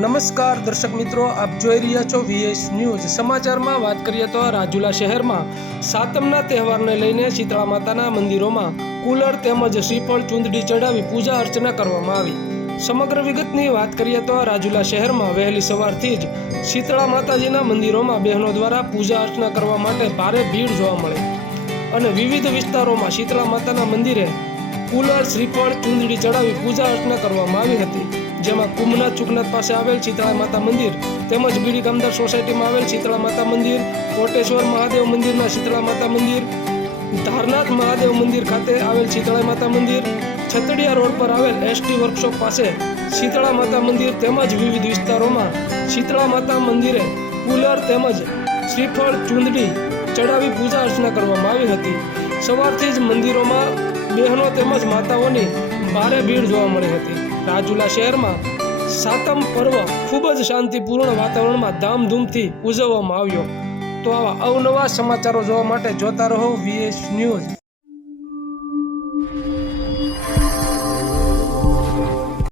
નમસ્કાર દર્શક મિત્રો, આપ જોઈ રહ્યા છો વીએસ ન્યૂઝ। સમાચારમાં વાત કરીએ તો રાજુલા શહેરમાં સાતમના તહેવારને લઈને શીતળા માતાના મંદિરોમાં કુલર તેમજ શ્રીફળ ચૂંદડી ચડાવી પૂજા અર્ચના કરવામાં આવી। સમગ્ર વિગતની વાત કરીએ તો રાજુલા શહેરમાં વહેલી સવારથી જ શીતળા માતાજીના મંદિરોમાં બહેનો દ્વારા પૂજા અર્ચના કરવા માટે ભારે ભીડ જોવા મળી અને વિવિધ વિસ્તારોમાં શીતળા માતાના મંદિરે કુલર શ્રીફળ ચૂંદડી ચડાવી પૂજા અર્ચના કરવામાં આવી હતી, જેમાં કુંભનાથ ચુકનાથ પાસે આવેલ શીતળા માતા મંદિર તેમજ બીડી કામદાર સોસાયટીમાં આવેલ શીતળા માતા મંદિર, કોટેશ્વર મહાદેવ મંદિરના શીતળા માતા મંદિર, ધારનાથ મહાદેવ મંદિર ખાતે આવેલ શીતળા માતા મંદિર, છતડિયા રોડ પર આવેલ એસટી વર્કશોપ પાસે શીતળા માતા મંદિર તેમજ વિવિધ વિસ્તારોમાં શીતળા માતા મંદિરે કુલર તેમજ શ્રીફળ ચૂંદડી ચડાવી પૂજા અર્ચના કરવામાં આવી હતી। સવારથી જ મંદિરોમાં બહેનો તેમજ માતાઓની ભારે ભીડ જોવા મળી હતી। રાજુલા શહેરમાં સાતમ પર્વ ખૂબ જ શાંતિપૂર્ણ વાતાવરણમાં ધામધૂમથી ઉજવવામાં આવ્યો। તો આવા અવનવા સમાચારો જોવા માટે જોતા રહો વીએસ ન્યૂઝ।